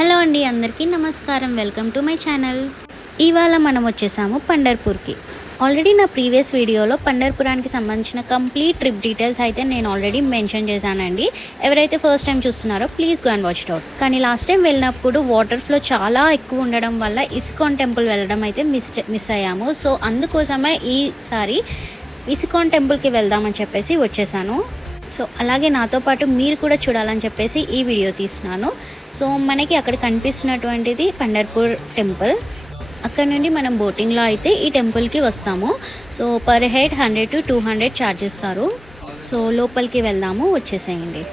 Hello అండి, అందరికీ నమస్కారం. Welcome to my channel. ఇవాళ మనం వచ్చేసాము పండర్పూర్కి. ఆల్రెడీ నా ప్రీవియస్ వీడియోలో పండర్పురానికి సంబంధించిన కంప్లీట్ ట్రిప్ డీటెయిల్స్ అయితే నేను ఆల్రెడీ మెన్షన్ చేశానండి. ఎవరైతే ఫస్ట్ టైం చూస్తున్నారో please go and watch it out. కానీ లాస్ట్ టైం వెళ్ళినప్పుడు వాటర్ ఫ్లో చాలా ఎక్కువ ఉండడం వల్ల ఇస్కాన్ టెంపుల్ వెళ్ళడం అయితే మిస్ అయ్యాము. సో అందుకోసమే ఈసారి ఇస్కాన్ టెంపుల్కి వెళ్దామని చెప్పేసి వచ్చేసాను. సో అలాగే నాతో పాటు మీరు కూడా చూడాలని చెప్పేసి ఈ వీడియో తీస్తున్నాను. సో మనకి అక్కడ కనిపిస్తున్నటువంటిది పండర్పూర్ టెంపుల్. అక్కడ నుండి మనం బోటింగ్లో అయితే ఈ టెంపుల్కి వస్తాము. So per head 100 to 200 charge ఇస్తారు. సో లోపలికి వెళ్దాము, వచ్చేసేయండి.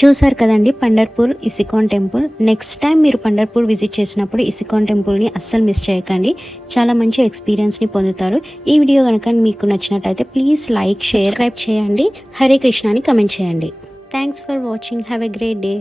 చూసారు కదండి Pandharpur ISKCON temple. Next time మీరు పండర్పూర్ విజిట్ చేసినప్పుడు ఇస్కాన్ టెంపుల్ని అస్సలు మిస్ చేయకండి. చాలా మంచి ఎక్స్పీరియన్స్ని పొందుతారు. ఈ వీడియో కనుక మీకు నచ్చినట్టయితే ప్లీజ్ లైక్, షేర్, సబ్స్క్రైబ్ చేయండి. హరే కృష్ణ అని కమెంట్ చేయండి. Thanks for watching. Have a great day.